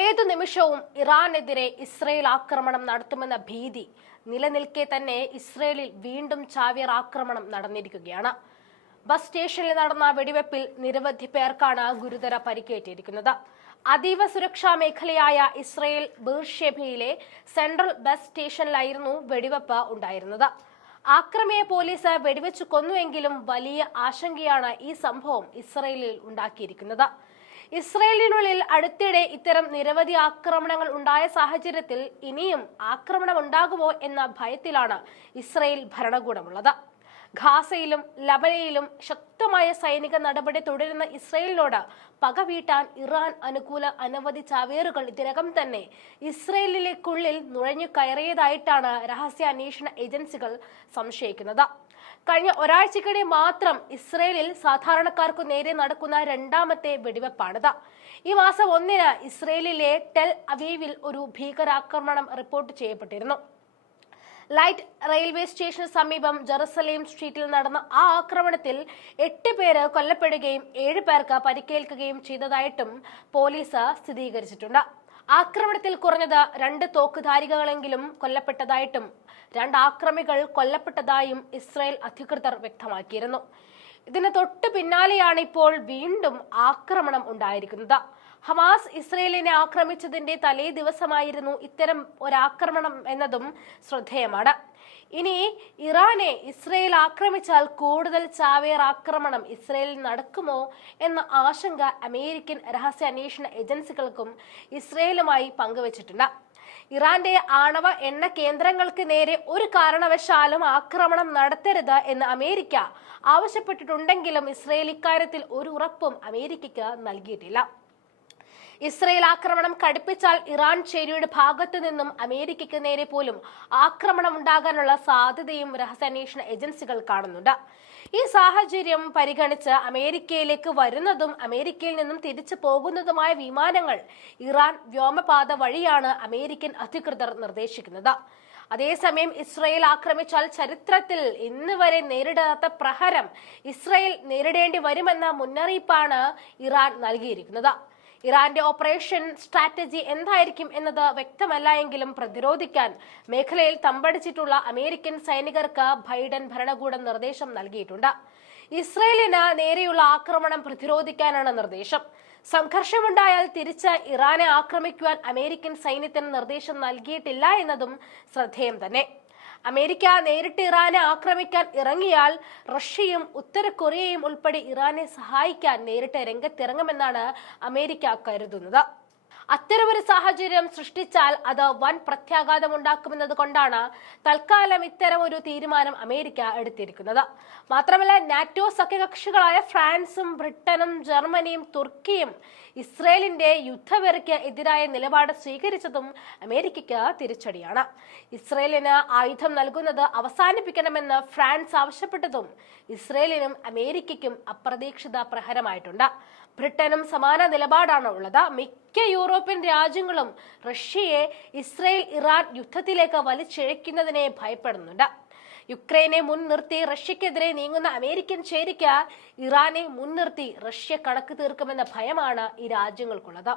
ഏതു നിമിഷവും ഇറാനെതിരെ ഇസ്രയേൽ ആക്രമണം നടത്തുമെന്ന ഭീതി നിലനിൽക്കെ തന്നെ ഇസ്രയേലിൽ വീണ്ടും ചാവിയർ ആക്രമണം നടന്നിരിക്കുകയാണ്. ബസ് സ്റ്റേഷനിൽ നടന്ന വെടിവെപ്പിൽ നിരവധി പേർക്കാണ് ഗുരുതര പരിക്കേറ്റിരിക്കുന്നത്. അതീവ സുരക്ഷാ മേഖലയായ ഇസ്രയേൽ ബീർഷെബയിലെ സെൻട്രൽ ബസ് സ്റ്റേഷനിലായിരുന്നു വെടിവെപ്പ് ഉണ്ടായിരുന്നത്. ആക്രമിയെ പോലീസ് വെടിവെച്ചു കൊന്നുവെങ്കിലും വലിയ ആശങ്കയാണ് ഈ സംഭവം ഇസ്രയേലിൽ ഉണ്ടാക്കിയിരിക്കുന്നത്. ഇസ്രയേലിനുള്ളിൽ അടുത്തിടെ ഇത്തരം നിരവധി ആക്രമണങ്ങൾ ഉണ്ടായ സാഹചര്യത്തിൽ ഇനിയും ആക്രമണം ഉണ്ടാകുമോ എന്ന ഭയത്തിലാണ് ഇസ്രയേൽ ഭരണകൂടമുള്ളത്. ഖാസയിലും ലബനയിലും ശക്തമായ സൈനിക നടപടി തുടരുന്ന ഇസ്രയേലിനോട് പകവീട്ടാൻ ഇറാൻ അനുകൂല അനവധി ചാവേറുകൾ ഇതിനകം തന്നെ. ഇസ്രയേലിലേക്കുള്ളിൽ നുഴഞ്ഞു കയറിയതായിട്ടാണ് രഹസ്യാന്വേഷണ ഏജൻസികൾ സംശയിക്കുന്നത്. കഴിഞ്ഞ ഒരാഴ്ചക്കിടെ മാത്രം ഇസ്രയേലിൽ സാധാരണക്കാർക്കു നേരെ നടക്കുന്ന രണ്ടാമത്തെ വെടിവെപ്പാണിത്. ഈ മാസം ഒന്നിന് ഇസ്രയേലിലെ ടെൽ അവീവിൽ ഒരു ഭീകരാക്രമണം റിപ്പോർട്ട് ചെയ്യപ്പെട്ടിരുന്നു. ലൈറ്റ് റെയിൽവേ സ്റ്റേഷന് സമീപം ജെറുസലേം സ്ട്രീറ്റിൽ നടന്ന ആ ആക്രമണത്തിൽ എട്ട് പേര് കൊല്ലപ്പെടുകയും ഏഴ് പേർക്ക് പരിക്കേൽക്കുകയും ചെയ്തതായിട്ടും പോലീസ് സ്ഥിരീകരിച്ചിട്ടുണ്ട്. ആക്രമണത്തിൽ കുറഞ്ഞത് രണ്ട് തോക്കുധാരികളെങ്കിലും കൊല്ലപ്പെട്ടതായിട്ടും രണ്ട് ആക്രമികൾ കൊല്ലപ്പെട്ടതായും ഇസ്രായേൽ അധികൃതർ വ്യക്തമാക്കിയിരുന്നു. ഇതിന് തൊട്ടു പിന്നാലെയാണ് ഇപ്പോൾ വീണ്ടും ആക്രമണം ഉണ്ടായിരിക്കുന്നത്. ഹമാസ് ഇസ്രയേലിനെ ആക്രമിച്ചതിന്റെ തലേ ദിവസമായിരുന്നു ഇത്തരം ഒരാക്രമണം എന്നതും ശ്രദ്ധേയമാണ്. ഇനി ഇറാനെ ഇസ്രയേൽ ആക്രമിച്ചാൽ കൂടുതൽ ചാവേർ ആക്രമണം ഇസ്രയേലിൽ നടക്കുമോ എന്ന ആശങ്ക അമേരിക്കൻ രഹസ്യാന്വേഷണ ഏജൻസികൾക്കും ഇസ്രയേലുമായി പങ്കുവച്ചിട്ടുണ്ട്. ഇറാന്റെ ആണവ എണ്ണ കേന്ദ്രങ്ങൾക്ക് നേരെ ഒരു കാരണവശാലും ആക്രമണം നടത്തരുത് എന്ന് അമേരിക്ക ആവശ്യപ്പെട്ടിട്ടുണ്ടെങ്കിലും ഇസ്രയേൽ ഇക്കാര്യത്തിൽ ഒരു ഉറപ്പും അമേരിക്കയ്ക്ക് നൽകിയിട്ടില്ല. ഇസ്രയേൽ ആക്രമണം കടുപ്പിച്ചാൽ ഇറാൻ ചേരിയുടെ ഭാഗത്തു നിന്നും അമേരിക്കയ്ക്ക് നേരെ പോലും ആക്രമണം ഉണ്ടാകാനുള്ള സാധ്യതയും രഹസ്യാന്വേഷണ ഏജൻസികൾ കാണുന്നുണ്ട്. ഈ സാഹചര്യം പരിഗണിച്ച് അമേരിക്കയിലേക്ക് വരുന്നതും അമേരിക്കയിൽ നിന്നും തിരിച്ചു പോകുന്നതുമായ വിമാനങ്ങൾ ഇറാൻ വ്യോമപാത വഴിയാണ് അമേരിക്കൻ അധികൃതർ നിർദ്ദേശിക്കുന്നത്. അതേസമയം ഇസ്രയേൽ ആക്രമിച്ചാൽ ചരിത്രത്തിൽ ഇന്ന് വരെ നേരിടാത്ത പ്രഹരം ഇസ്രയേൽ നേരിടേണ്ടി വരുമെന്ന മുന്നറിയിപ്പാണ് ഇറാൻ നൽകിയിരിക്കുന്നത്. ഇറാന്റെ ഓപ്പറേഷൻ സ്ട്രാറ്റജി എന്തായിരിക്കും എന്നത് വ്യക്തമല്ല എങ്കിലും പ്രതിരോധിക്കാൻ മേഖലയിൽ തമ്പടിച്ചിട്ടുള്ള അമേരിക്കൻ സൈനികർക്ക് ബൈഡൻ ഭരണകൂടം നിർദ്ദേശം നൽകിയിട്ടുണ്ട്. ഇസ്രയേലിന് നേരെയുള്ള ആക്രമണം പ്രതിരോധിക്കാനാണ് നിർദ്ദേശം. സംഘർഷമുണ്ടായാൽ തിരിച്ച് ഇറാനെ ആക്രമിക്കുവാൻ അമേരിക്കൻ സൈന്യത്തിന് നിർദ്ദേശം നൽകിയിട്ടില്ല എന്നതും ശ്രദ്ധേയം തന്നെ. അമേരിക്ക നേരിട്ട് ഇറാനെ ആക്രമിക്കാൻ ഇറങ്ങിയാൽ റഷ്യയും ഉത്തര കൊറിയയും ഉൾപ്പെടെ ഇറാനെ സഹായിക്കാൻ നേരിട്ട് രംഗത്തിറങ്ങുമെന്നാണ് അമേരിക്ക കരുതുന്നത്. അത്തരമൊരു സാഹചര്യം സൃഷ്ടിച്ചാൽ അത് വൻ പ്രത്യാഘാതം ഉണ്ടാക്കുമെന്നത് കൊണ്ടാണ് തൽക്കാലം ഇത്തരം ഒരു തീരുമാനം അമേരിക്ക എടുത്തിരിക്കുന്നത്. മാത്രമല്ല നാറ്റോ സഖ്യകക്ഷികളായ ഫ്രാൻസും ബ്രിട്ടനും ജർമ്മനിയും തുർക്കിയും ഇസ്രയേലിന്റെ യുദ്ധവെറിക്ക് എതിരായ നിലപാട് സ്വീകരിച്ചതും അമേരിക്കയ്ക്ക് തിരിച്ചടിയാണ്. ഇസ്രയേലിന് ആയുധം നൽകുന്നത് അവസാനിപ്പിക്കണമെന്ന് ഫ്രാൻസ് ആവശ്യപ്പെട്ടതും ഇസ്രയേലിനും അമേരിക്കയ്ക്കും അപ്രതീക്ഷിത പ്രഹരമായിട്ടുണ്ട്. ബ്രിട്ടനും സമാന നിലപാടാണ് ഉള്ളത്. മിക്ക യൂറോപ്യൻ രാജ്യങ്ങളും റഷ്യയെ ഇസ്രയേൽ ഇറാൻ യുദ്ധത്തിലേക്ക് വലിച്ചിഴയ്ക്കുന്നതിനെ ഭയപ്പെടുന്നുണ്ട്. യുക്രൈനെ മുൻനിർത്തി റഷ്യക്കെതിരെ നീങ്ങുന്ന അമേരിക്കൻ ചേരിക്ക് ഇറാനെ മുൻനിർത്തി റഷ്യ കണക്ക് തീർക്കുമെന്ന ഭയമാണ് ഈ രാജ്യങ്ങൾക്കുള്ളത്.